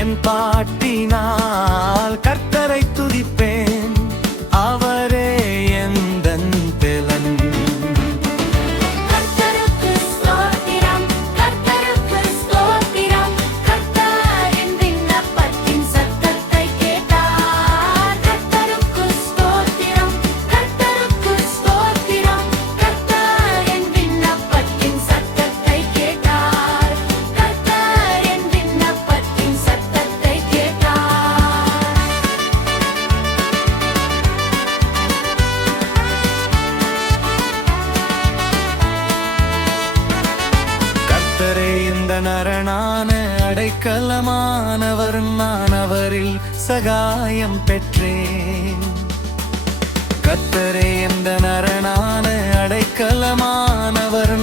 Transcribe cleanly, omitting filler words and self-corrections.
என் பாட்டினால் கர்த்தரை துதிப்பேன், அவரே எந்தன் பெலன். கர்த்தருக்கு ஸ்தோத்திரம், கர்த்தருக்கு ஸ்தோத்திரம். கர்த்தர் என் விண்ணப்பத்தின் சத்தத்தை கேட்டார். கர்த்தருக்கு ஸ்தோத்திரம், கர்த்தருக்கு ஸ்தோத்திரம். கர்த்தர் என் விண்ணப்பத்தின் சத்தத்தை கேட்டார். கர்த்தர் என் விண்ணப்பத்தின் சத்தத்தை கேட்டார். கர்த்தரே இந்த நரனான அடைக்கலமானவர், நான் அவரில் சகாயம் பெற்றேன். கர்த்தரே இந்த நரனான அடைக்கலமானவர்,